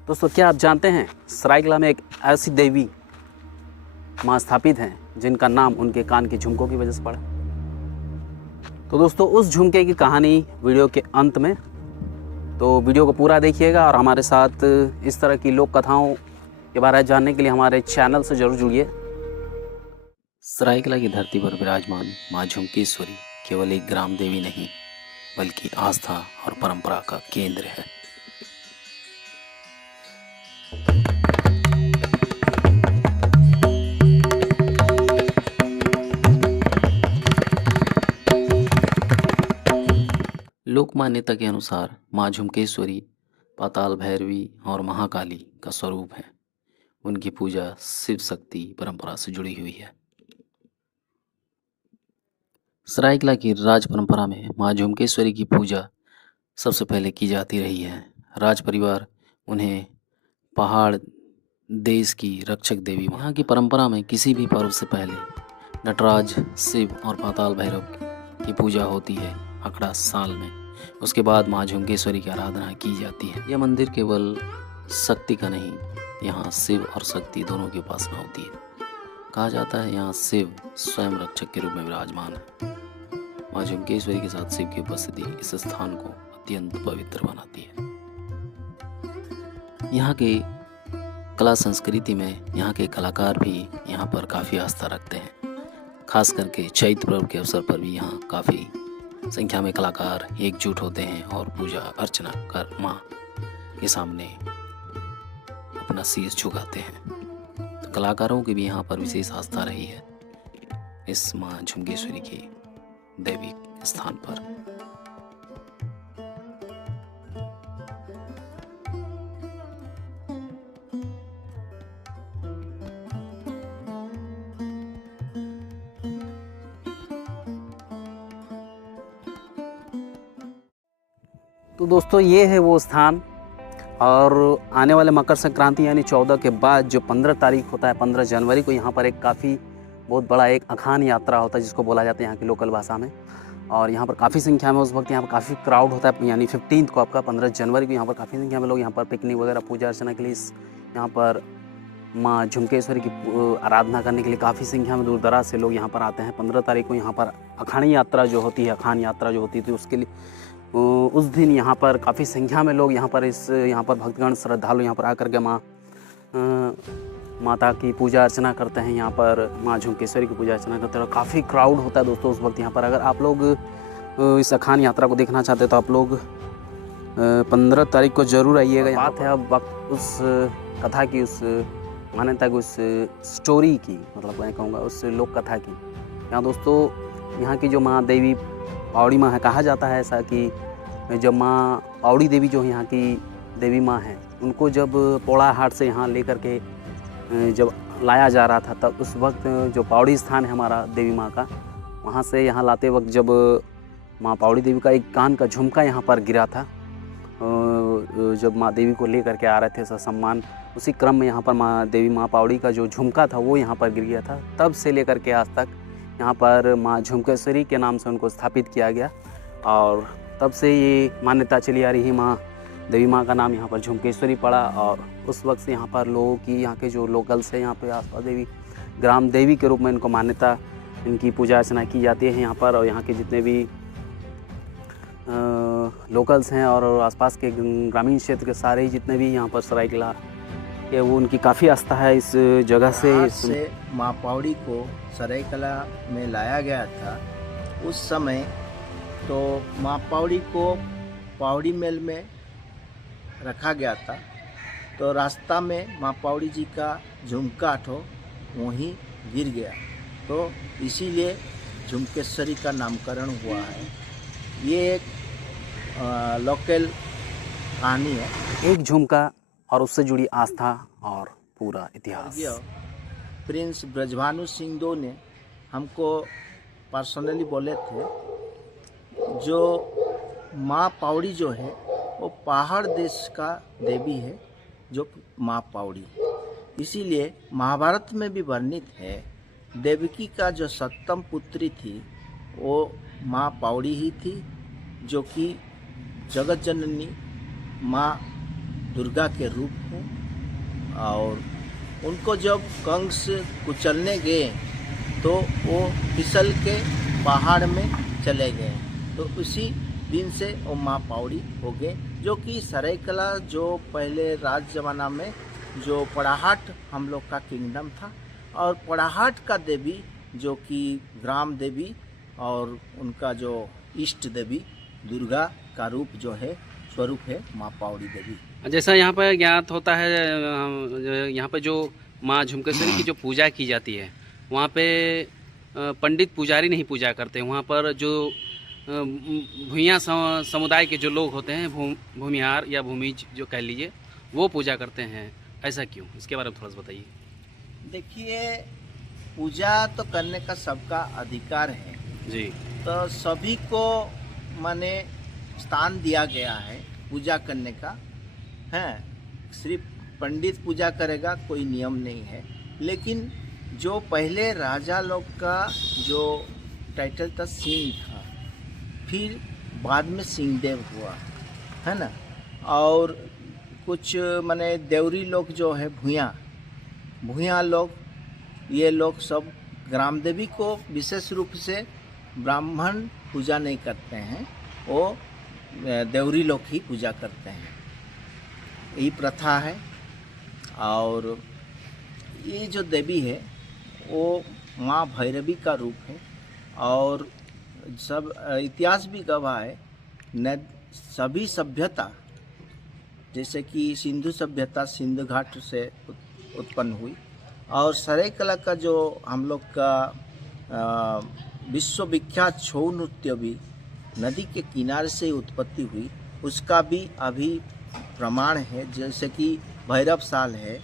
दोस्तों, क्या आप जानते हैं सरायकला में एक ऐसी देवी माँ स्थापित हैं जिनका नाम उनके कान के झुमकों की वजह से पड़ा। तो दोस्तों, उस झुमके की कहानी वीडियो के अंत में, तो वीडियो को पूरा देखिएगा और हमारे साथ इस तरह की लोक कथाओं के बारे में जानने के लिए हमारे चैनल से जरूर जुड़िए। सरायकला की धरती पर विराजमान माँ झुमकेश्वरी केवल एक ग्राम देवी नहीं, बल्कि आस्था और परंपरा का केंद्र है। लोक मान्यता के अनुसार माँ झुमकेश्वरी पाताल भैरवी और महाकाली का स्वरूप है। उनकी पूजा शिव शक्ति परंपरा से जुड़ी हुई है। सरायकला की राज परंपरा में माँ झुमकेश्वरी की पूजा सबसे पहले की जाती रही है। राज परिवार उन्हें पहाड़ देश की रक्षक देवी, यहाँ की परंपरा में किसी भी पर्व से पहले नटराज, शिव और पाताल भैरव की पूजा होती है अखड़ा साल में। उसके बाद माँ झुमकेश्वरी की आराधना की जाती है। यह मंदिर केवल शक्ति का नहीं, यहाँ शिव और शक्ति दोनों की उपासना होती है। कहा जाता है यहाँ शिव स्वयं रक्षक के रूप में विराजमान है। माँ झुमकेश्वरी के साथ शिव की उपस्थिति इस स्थान को अत्यंत पवित्र बनाती है। यहाँ के कला संस्कृति में यहाँ के कलाकार भी यहाँ पर काफ़ी आस्था रखते हैं। खास करके चैत्र पर्व के अवसर पर भी यहाँ काफ़ी संख्या में कलाकार एकजुट होते हैं और पूजा अर्चना कर माँ के सामने अपना शीश झुकाते हैं। तो कलाकारों की भी यहाँ पर विशेष आस्था रही है इस माँ झुमकेश्वरी के देवी स्थान पर। तो दोस्तों, ये है वो स्थान। और आने वाले मकर संक्रांति यानी 14 के बाद जो 15 तारीख होता है, 15 जनवरी को यहाँ पर एक काफ़ी बहुत बड़ा एक अखान यात्रा होता है, जिसको बोला जाता है यहाँ की लोकल भाषा में। और यहाँ पर काफ़ी संख्या में उस वक्त यहाँ पर काफ़ी क्राउड होता है। यानी 15 को आपका 15 जनवरी को यहाँ पर काफ़ी संख्या में लोग यहाँ पर पिकनिक वगैरह पूजा अर्चना के लिए यहाँ पर माँ झुमकेश्वरी की आराधना करने के लिए काफ़ी संख्या में दूर दराज से लोग यहाँ पर आते हैं। 15 तारीख को यहाँ पर अखानी यात्रा जो होती है, अखान यात्रा जो होती थी, उसके लिए उस दिन यहाँ पर काफ़ी संख्या में लोग यहाँ पर भक्तगण श्रद्धालु यहाँ पर आकर के माता की पूजा अर्चना करते हैं। यहाँ पर माँ झुमकेश्वरी की पूजा अर्चना करते हैं और काफ़ी क्राउड होता है दोस्तों उस वक्त यहाँ पर। अगर आप लोग इस अखान यात्रा को देखना चाहते हैं तो आप लोग 15 तारीख को ज़रूर आइएगा। बात है अब वक्त उस कथा की, उस मान्यता की, उस स्टोरी की, मतलब मैं कहूँगा उस लोक कथा की। यहाँ दोस्तों, यहाँ की जो माँ देवी पावड़ी माँ है, कहा जाता है ऐसा कि जब माँ पावड़ी देवी जो यहाँ की देवी माँ है, उनको जब पोड़ा हाट से यहाँ लेकर के जब लाया जा रहा था, तब उस वक्त जो पावड़ी स्थान है हमारा देवी माँ का, वहाँ से यहाँ लाते वक्त जब माँ पावड़ी देवी का एक कान का झुमका यहाँ पर गिरा था, जब माँ देवी को लेकर के आ रहे थे सम्मान, उसी क्रम में यहाँ पर माँ पावड़ी का जो झुमका था वो यहाँ पर गिर गया था। तब से लेकर के आज तक यहाँ पर माँ झुमकेश्वरी के नाम से उनको स्थापित किया गया और तब से ये मान्यता चली आ रही है। माँ देवी माँ का नाम यहाँ पर झुमकेश्वरी पड़ा और उस वक्त से यहाँ पर लोगों की, यहाँ के जो लोकल्स हैं, यहाँ पे आसपास देवी ग्राम देवी के रूप में इनको मान्यता, इनकी पूजा अर्चना की जाती है यहाँ पर। और यहाँ के जितने भी लोकल्स हैं और आसपास के ग्रामीण क्षेत्र के सारे जितने भी यहाँ पर सरायकला के, वो उनकी काफ़ी आस्था है इस जगह से। माँ पावड़ी को सरायकला में लाया गया था उस समय, तो माँ पावड़ी को पावड़ी मेल में रखा गया था। तो रास्ता में माँ पावड़ी जी का झुमका वहीं गिर गया, तो इसीलिए झुमकेश्वरी का नामकरण हुआ है। ये एक लोकल कहानी है। एक झुमका और उससे जुड़ी आस्था और पूरा इतिहास। प्रिंस ब्रजभानु सिंह दो ने हमको पर्सनली बोले थे, जो माँ पावड़ी जो है वो पहाड़ देश का देवी है, जो माँ पावड़ी, इसीलिए महाभारत में भी वर्णित है। देवकी का जो सप्तम पुत्री थी वो माँ पावड़ी ही थी, जो कि जगत जननी माँ दुर्गा के रूप हो, और उनको जब कंस कुचलने गए तो वो फिसल के पहाड़ में चले गए। तो उसी दिन से वो माँ पावड़ी हो गए, जो कि सरायकला जो पहले राज जमाना में जो पड़ाहाट हम लोग का किंगडम था, और पड़ाहाट का देवी जो कि ग्राम देवी और उनका जो इष्ट देवी दुर्गा का रूप जो है स्वरूप है माँ पावड़ी देवी। जैसा यहाँ पर ज्ञात होता है, यहाँ पर जो माँ झुमकेश्वरी की जो पूजा की जाती है, वहाँ पे पंडित पुजारी नहीं पूजा करते। वहाँ पर जो भूमिया समुदाय के जो लोग होते हैं, भूमिहार या भूमिज जो कह लीजिए, वो पूजा करते हैं। ऐसा क्यों? इसके बारे में थोड़ा सा बताइए। देखिए, पूजा तो करने का सबका अधिकार है जी। तो सभी को माने स्थान दिया गया है पूजा करने का है। सिर्फ पंडित पूजा करेगा कोई नियम नहीं है। लेकिन जो पहले राजा लोग का जो टाइटल था सिंह था, फिर बाद में सिंहदेव हुआ है ना। और कुछ माने देवरी लोग जो है भूया लोग, ये लोग सब ग्राम देवी को विशेष रूप से ब्राह्मण पूजा नहीं करते हैं, वो देवरी लोग ही पूजा करते हैं। यही प्रथा है। और ये जो देवी है वो माँ भैरवी का रूप है। और सब इतिहास भी गवाह है न, सभी सभ्यता जैसे कि सिंधु सभ्यता सिंधु घाट से उत्पन्न हुई, और सरायकला का जो हम लोग का विश्वविख्यात छऊ नृत्य भी नदी के किनारे से उत्पत्ति हुई, उसका भी अभी प्रमाण है। जैसे कि भैरव साल है,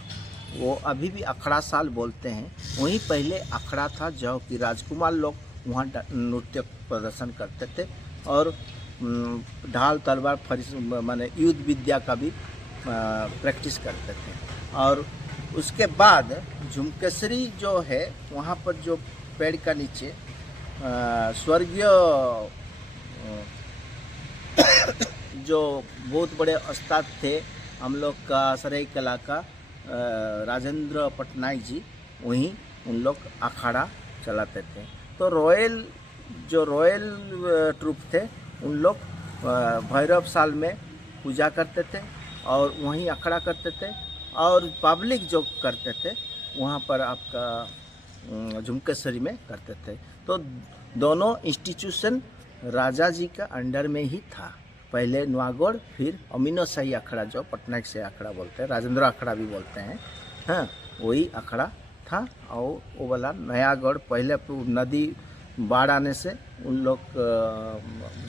वो अभी भी अखड़ा साल बोलते हैं। वहीं पहले अखड़ा था जो कि राजकुमार लोग वहाँ नृत्य प्रदर्शन करते थे, और ढाल तलवार फरिस माने युद्ध विद्या का भी प्रैक्टिस करते थे। और उसके बाद झुमकेश्वरी जो है, वहाँ पर जो पेड़ का नीचे स्वर्गीय जो बहुत बड़े उस्ताद थे हम लोग का सरायकला का, राजेंद्र पटनायक जी, वहीं उन लोग अखाड़ा चलाते थे। तो रॉयल ट्रूप थे, उन लोग भैरव साल में पूजा करते थे और वहीं अखाड़ा करते थे। और पब्लिक जो करते थे वहाँ पर आपका झुमकेश्वरी में करते थे। तो दोनों इंस्टीट्यूशन राजा जी का अंडर में ही था। पहले नुआगढ़, फिर अमीनो शाही अखाड़ा जो पटनायक से अखाड़ा बोलते हैं, राजेंद्र अखाड़ा भी बोलते हैं, हाँ, वही अखाड़ा था। और वो वाला नयागढ़, पहले नदी बाढ़ आने से उन लोग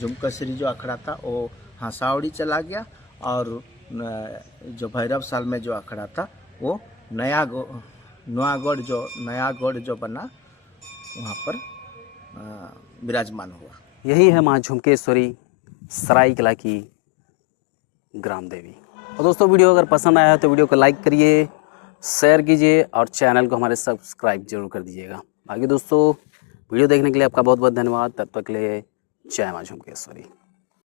झुमकेश्वरी जो अखाड़ा था वो हंसावड़ी चला गया, और जो भैरव साल में जो अखाड़ा था वो नयागढ़ जो बना, वहाँ पर विराजमान हुआ। यही है माँ झुमकेश्वरी सरायकला की ग्राम देवी। और दोस्तों, वीडियो अगर पसंद आया है तो वीडियो को लाइक करिए, शेयर कीजिए और चैनल को हमारे सब्सक्राइब जरूर कर दीजिएगा। बाकी दोस्तों, वीडियो देखने के लिए आपका बहुत बहुत धन्यवाद। तब तक के लिए जय माँ झुमकेश्वरी।